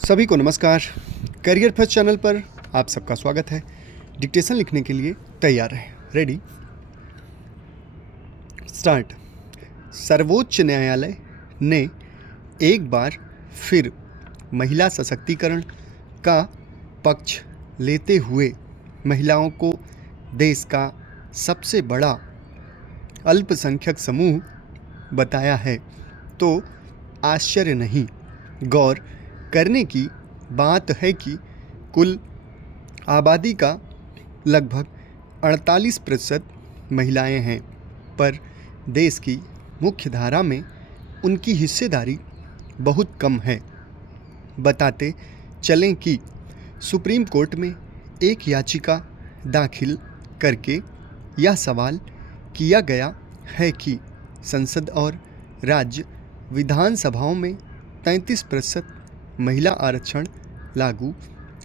सभी को नमस्कार। करियर फर्स्ट चैनल पर आप सबका स्वागत है। डिक्टेशन लिखने के लिए तैयार रहें। Ready, start. सर्वोच्च न्यायालय ने एक बार फिर महिला सशक्तिकरण का पक्ष लेते हुए महिलाओं को देश का सबसे बड़ा अल्पसंख्यक समूह बताया है, तो आश्चर्य नहीं, गौर करने की बात है कि कुल आबादी का लगभग 48% महिलाएं हैं, पर देश की मुख्य धारा में उनकी हिस्सेदारी बहुत कम है। बताते चलें कि सुप्रीम कोर्ट में एक याचिका दाखिल करके यह सवाल किया गया है कि संसद और राज्य विधानसभाओं में 33% महिला आरक्षण लागू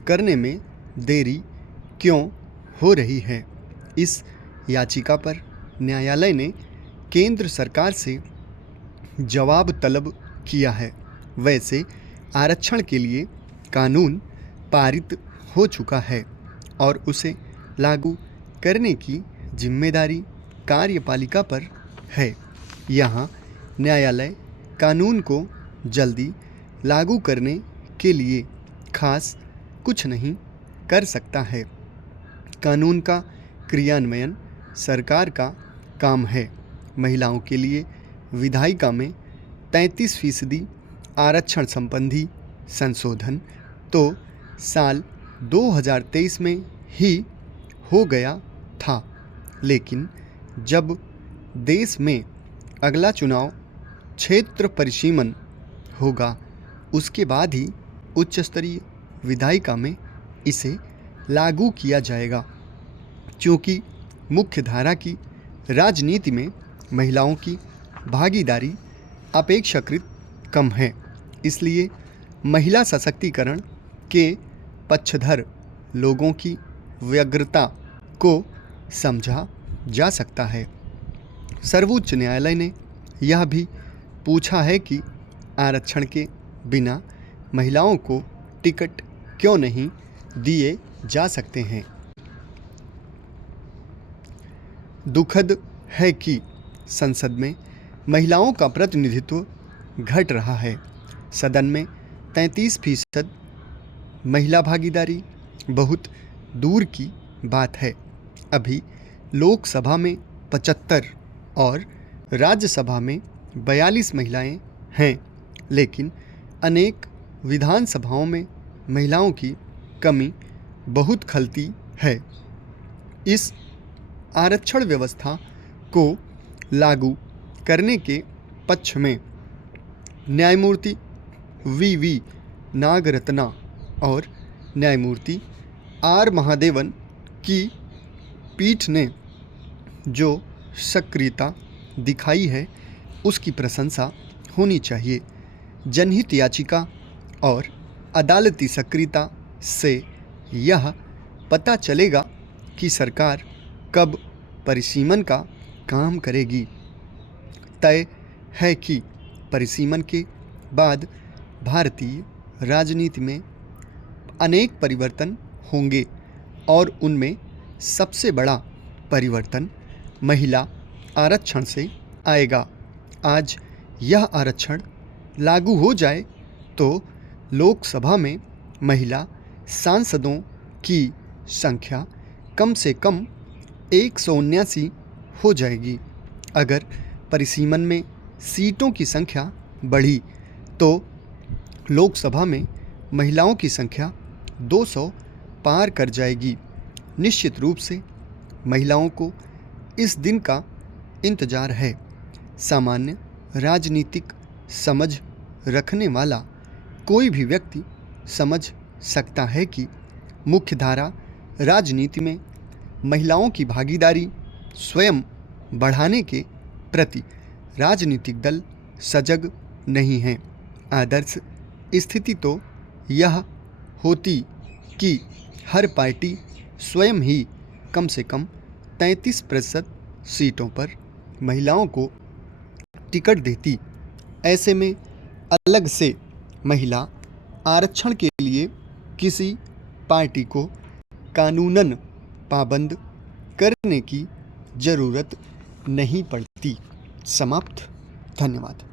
करने में देरी क्यों हो रही है। इस याचिका पर न्यायालय ने केंद्र सरकार से जवाब तलब किया है। वैसे आरक्षण के लिए कानून पारित हो चुका है और उसे लागू करने की जिम्मेदारी कार्यपालिका पर है। यहाँ न्यायालय कानून को जल्दी लागू करने के लिए खास कुछ नहीं कर सकता है। कानून का क्रियान्वयन सरकार का काम है। महिलाओं के लिए विधायिका में 33% आरक्षण संबंधी संशोधन तो साल 2023 में ही हो गया था, लेकिन जब देश में अगला चुनाव क्षेत्र परिसीमन होगा, उसके बाद ही उच्च स्तरीय विधायिका में इसे लागू किया जाएगा। क्योंकि मुख्य धारा की राजनीति में महिलाओं की भागीदारी अपेक्षाकृत कम है, इसलिए महिला सशक्तिकरण के पक्षधर लोगों की व्यग्रता को समझा जा सकता है। सर्वोच्च न्यायालय ने यह भी पूछा है कि आरक्षण के बिना महिलाओं को टिकट क्यों नहीं दिए जा सकते हैं। दुखद है कि संसद में महिलाओं का प्रतिनिधित्व घट रहा है। सदन में 33% महिला भागीदारी बहुत दूर की बात है। अभी लोकसभा में 75 और राज्यसभा में 42 महिलाएं हैं, लेकिन अनेक विधानसभाओं में महिलाओं की कमी बहुत खलती है। इस आरक्षण व्यवस्था को लागू करने के पक्ष में न्यायमूर्ति वी नागरत्ना और न्यायमूर्ति आर महादेवन की पीठ ने जो सक्रियता दिखाई है, उसकी प्रशंसा होनी चाहिए। जनहित याचिका और अदालती सक्रियता से यह पता चलेगा कि सरकार कब परिसीमन का काम करेगी। तय है कि परिसीमन के बाद भारतीय राजनीति में अनेक परिवर्तन होंगे और उनमें सबसे बड़ा परिवर्तन महिला आरक्षण से आएगा। आज यह आरक्षण लागू हो जाए तो लोकसभा में महिला सांसदों की संख्या कम से कम 179 हो जाएगी। अगर परिसीमन में सीटों की संख्या बढ़ी तो लोकसभा में महिलाओं की संख्या 200 पार कर जाएगी। निश्चित रूप से महिलाओं को इस दिन का इंतजार है। सामान्य राजनीतिक समझ रखने वाला कोई भी व्यक्ति समझ सकता है कि मुख्यधारा राजनीति में महिलाओं की भागीदारी स्वयं बढ़ाने के प्रति राजनीतिक दल सजग नहीं हैं। आदर्श स्थिति तो यह होती कि हर पार्टी स्वयं ही कम से कम 33% सीटों पर महिलाओं को टिकट देती। ऐसे में अलग से महिला आरक्षण के लिए किसी पार्टी को कानूनन पाबंद करने की ज़रूरत नहीं पड़ती। समाप्त। धन्यवाद।